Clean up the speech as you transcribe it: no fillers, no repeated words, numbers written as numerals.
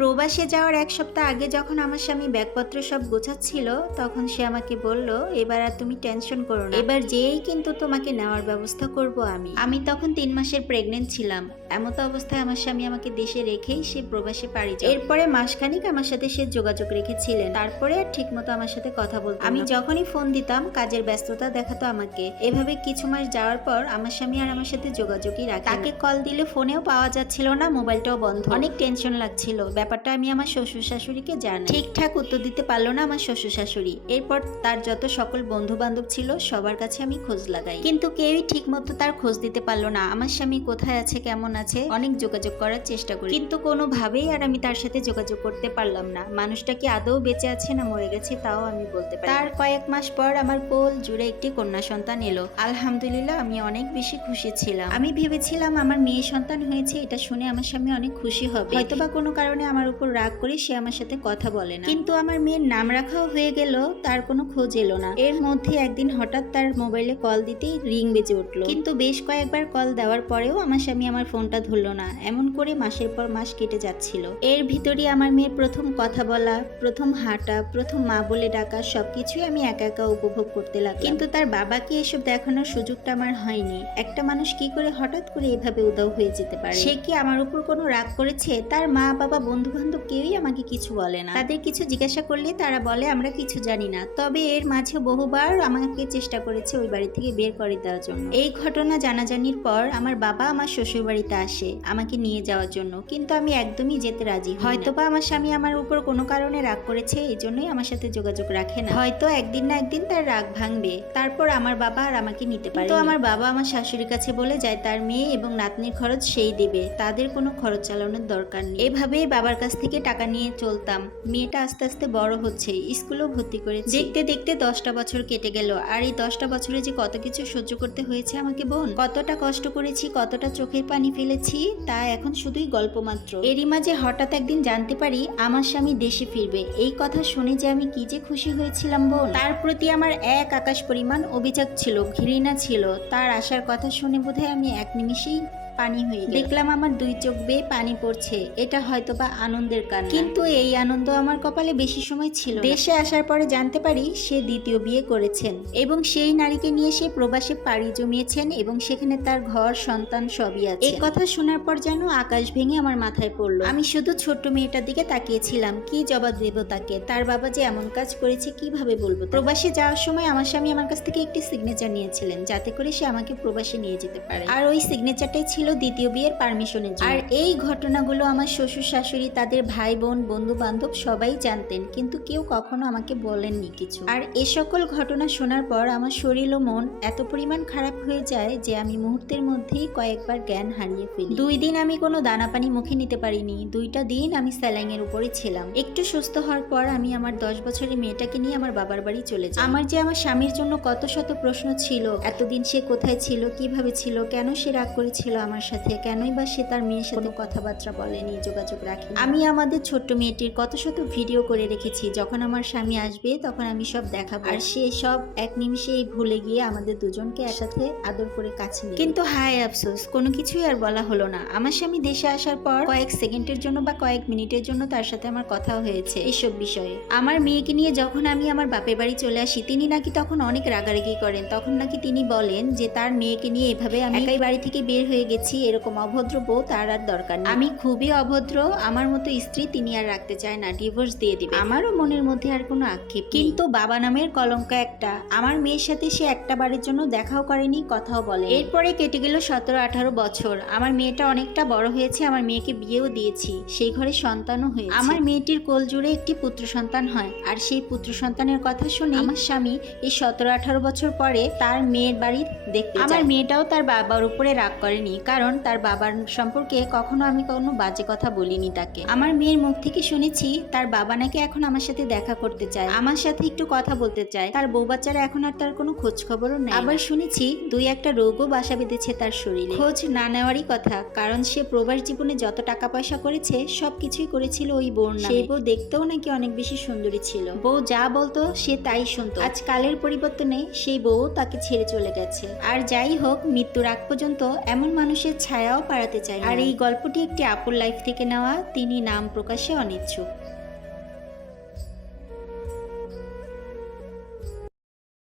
প্রবাসে যাওয়ার এক সপ্তাহ আগে যখন আমার স্বামী ব্যাগপত্র সব গোছাচ্ছিল, তখন সে আমাকে বলল, এবার আর তুমি টেনশন করো না, এবার যেই কিন্তু তোমাকে নেওয়ার ব্যবস্থা করব আমি তখন 3 মাসের প্রেগনেন্ট ছিলাম। এমত অবস্থায় আমার স্বামী আমাকে দেশে রেখেই সে প্রবাসে পাড়ি যায়। এরপরে মাসখানিক আমার সাথে সে যোগাযোগ রেখেছিলেন, তারপরে আর ঠিক মতো আমার সাথে কথা বলতো। আমি যখনই ফোন দিতাম কাজের ব্যস্ততা দেখাতো আমাকে। এভাবে কিছু মাস যাওয়ার পর আমার স্বামী আর আমার সাথে যোগাযোগই রাখে। তাকে কল দিলে ফোনেও পাওয়া যাচ্ছিল না, মোবাইলটাও বন্ধ। অনেক টেনশন লাগছিল। ব্যাপারটা আমি আমার শ্বশুর শাশুড়িকে জানাই। ঠিকঠাক উত্তর দিতে পারলো না আমার শ্বশুর শাশুড়ি। এরপর তার যত সকল বন্ধু বান্ধব ছিল সবার কাছে আমি খোঁজ লাগাই, কিন্তু কেউই ঠিক মতো তার খোঁজ দিতে পারলো না। আমার স্বামী কোথায় আছে, কেমন আছে, অনেক যোগাযোগ করার চেষ্টা করি, কিন্তু কোনোভাবেই আর আমি তার সাথে যোগাযোগ করতে পারলাম না। মানুষটা কি আদৌ বেঁচে আছে না মরে গেছে তাও আমি বলতে পারি। তার কয়েক মাস পর আমার কোল জুড়ে একটি কন্যা সন্তান এলো। আলহামদুলিল্লাহ, আমি অনেক বেশি খুশি ছিলাম। আমি ভেবেছিলাম আমার মেয়ে সন্তান হয়েছে, এটা শুনে আমার স্বামী অনেক খুশি হবে, হয়তোবা কোনো কারণে আমার উপর রাগ করে সে আমার সাথে কথা বলে না। কিন্তু আমার মেয়ের নাম রাখাও হয়ে গেল, তার কোনো খোঁজ এলো না। এর মধ্যে একদিন হঠাৎ তার মোবাইলে কল দিতেই রিং বেজে উঠলো, কিন্তু বেশ কয়েকবার কল দেওয়ার পরেও আমার স্বামী আমার ফোনটা ধরলো না। এমন করে মাসের পর মাস কেটে যাচ্ছিল। এর ভিতরে আমার মেয়ের প্রথম কথা বলা, প্রথম হাঁটা, প্রথম মা বলে ডাকা, সবকিছুই আমি একা একা উপভোগ করতে লাগলাম। কিন্তু তার বাবাকে এসব দেখানোর সুযোগটা আমার হয়নি। একটা মানুষ কি করে হঠাৎ করে এভাবে উদাও হয়ে যেতে পারে? সে কি আমার উপর কোনো রাগ করেছে? তার মা বাবা বন্ধু বান্ধব কেউই আমাকে কিছু বলে না। তাদের কিছু জিজ্ঞাসা করলে তারা বলে আমরা কিছু জানি না। তবে এর মাঝে বহুবার আমাকে চেষ্টা করেছে ওই বাড়ি থেকে বের করে দেওয়ার জন্য। এই ঘটনা জানাজানির পর আমার বাবা আমার শ্বশুর বাড়িতে আসে আমাকে নিয়ে যাওয়ার জন্য, কিন্তু আমি একদমই যেতে রাজি। হয়তোবা আমার স্বামী আমার উপর কোনো কারণে রাগ করেছে, এই জন্যই আমার সাথে যোগাযোগ রাখে না। হয়তো একদিন না একদিন তার রাগ ভাঙবে, তারপর আমার বাবা আর আমাকে নিতে পারে। তো আমার বাবা আমার শাশুড়ির কাছে বলে যায় তার মেয়ে এবং নাতনির খরচ সেই দেবে, তাদের কোনো খরচ চালানোর দরকার নেই। এভাবেই বাবার কাছ থেকে টাকা নিয়ে চলতাম। মেয়েটা আস্তে আস্তে বড় হচ্ছে, স্কুলেও ভর্তি করেছে। দেখতে দেখতে 10টা বছর কেটে গেল। আর এই 10টা বছরে যে কত কিছু সহ্য করতে হয়েছে আমাকে বোন, কতটা কষ্ট করেছি, কতটা চোখের পানি ফেলেছি, তা এখন শুধুই গল্প মাত্র। এরই মাঝে হঠাৎ একদিন জানতে পারি আমার স্বামী দেশে ফিরবে। এই কথা শুনে যে আমি কি যে খুশি হয়েছিলাম বোন, তার প্রতি আমার এক আকাশ পরিমাণ অভিযোগ ছিল, ঘৃণা ছিল। তার আসার কথা শুনে বোধহয় আমি এক নিমিষেই পানি হয়ে গেল। দেখলাম আমার 2 চোখ বেয়ে পানি পড়ছে। এটা হয়তোবা আনন্দের কারণ, কিন্তু এই আনন্দ আমার কপালে বেশি সময় ছিল না। দেশে আসার পরে জানতে পারি সে দ্বিতীয় বিয়ে করেছেন এবং সেই নারীকে নিয়ে সে প্রবাসে পাড়ি জমিয়েছেন এবং সেখানে তার ঘর সন্তান সবই আছে। এই কথা শোনার পর যেন আকাশ ভেঙে আমার মাথায় পড়লো। আমি শুধু ছোট্ট মেয়েটার দিকে তাকিয়েছিলাম, কি জবাব দেব তাকে? তার বাবা যে এমন কাজ করেছে কিভাবে বলবো? প্রবাসে যাওয়ার সময় আমার স্বামী আমার কাছ থেকে একটি সিগনেচার নিয়েছিলেন যাতে করে সে আমাকে প্রবাসে নিয়ে যেতে পারে, আর ওই সিগনেচারটাই ছিল দ্বিতীয় বিয়ের পারমিশনের জন্য। আর এই ঘটনাগুলো আমার শ্বশুর শাশুড়ি, তাদের ভাই বোন, বন্ধু বান্ধব সবাই জানতেন, কিন্তু কেউ কখনো আমাকে বলেননি কিছু। আর এ সকল ঘটনা শোনার পর আমার শরীর ও মন এত পরিমাণ খারাপ হয়ে যায় যে আমি মুহূর্তের মধ্যেই কয়েকবার জ্ঞান হারিয়ে ফেলি। 2 দিন আমি কোনো দানা পানি মুখে নিতে পারিনি। 2টা দিন আমি স্যালাইনের উপরে ছিলাম। একটু সুস্থ হওয়ার পর আমি আমার 10 বছরের মেয়েটাকে নিয়ে আমার বাবার বাড়ি চলে যাই। আমার যে আমার স্বামীর জন্য কত শত প্রশ্ন ছিল। এতদিন সে কোথায় ছিল, কিভাবে ছিল, কেন সে রাগ করেছিল আমার সাথে, কেনই বা সে তার মেয়ের সাথে কথাবার্তা বলেনি, যোগাযোগ রাখেনি। আমি আমাদের ছোট্ট মেয়েটির কত শত ভিডিও করে রেখেছি। যখন আমার স্বামী আসবে তখন আমি সব দেখাবো, আর সে সব এক নিমিষেই ভুলে গিয়ে আমাদের দুজনকে একসাথে আদর করে কাছে নিয়ে। কিন্তু হায় আফসোস, কোনো কিছুই আর বলা হলো না। আমার স্বামী দেশে আসার পর কয়েক সেকেন্ডের জন্য বা কয়েক মিনিটের জন্য তার সাথে আমার কথা হয়েছে এইসব বিষয়ে। আমার মেয়েকে নিয়ে যখন আমি আমার বাপের বাড়ি চলে আসি, তিনি নাকি তখন অনেক রাগারাগি করেন। তখন নাকি তিনি বলেন যে তার মেয়েকে নিয়ে এভাবে আমি একাই বাড়ি থেকে বের হয়ে গেছি, এরকম অভদ্র বউ তার আর দরকার নেই। আমি খুবই অভদ্র, আমার মতো স্ত্রী তিনি আর রাখতে চায় না, ডিভোর্স দিয়ে দিবে। আমারও মনের মধ্যে আর কোনো আক্ষেপ, কিন্তু বাবা নামের কলঙ্ক একটা। আমার মেয়ের সাথে সে একটা বারের জন্য দেখাও করেনি, কথাও বলে। এরপরে কেটে গেল 17-18 বছর। আমার মেয়েটা অনেকটা বড় হয়েছে, আমার মেয়েকে বিয়েও দিয়েছি, সেই ঘরে সন্তানও হয়েছে। আমার মেয়েটির কোল জুড়ে একটি পুত্র সন্তান হয়, আর সেই পুত্র সন্তানের কথা শুনে আমার স্বামী এই 17-18 বছর পরে তার মেয়ের বাড়ি দেখতে যায়। আমার মেয়েটাও তার বাবার উপরে রাগ করেনি, কারণ তার বাবার সম্পর্কে কখনো আমি কোনো বাজে কথা বলিনি তাকে। আমার মেয়ের মুখ থেকে শুনেছি তার বাবা নাকি এখন আমার সাথে দেখা করতে চায়, আমার সাথে একটু কথা বলতে চায়। তার বউ বাচ্চারা এখন আর তার কোনো খোঁজ খবরও নেই। আবার শুনেছি 2-1টা রোগও বাসা বেঁধেছে তার শরীরে। খোঁজ না নেওয়ারই কথা, কারণ সে প্রবাস জীবনে যত টাকা পয়সা করেছে সবকিছুই করেছিল ওই বউর নামে। সেই বউ দেখতেও নাকি অনেক বেশি সুন্দরী ছিল। বউ যা বলতো সে তাই শুনতো। আজ কালের পরিবর্তনে সেই বউ তাকে ছেড়ে চলে গেছে। আর যাই হোক, মৃত্যুর আগ পর্যন্ত এমন মানুষ মানুষের ছায়াও পাড়াতে চাই। আর এই গল্পটি একটি আপুর লাইফ থেকে নেওয়া, তিনি নাম প্রকাশে অনিচ্ছুক।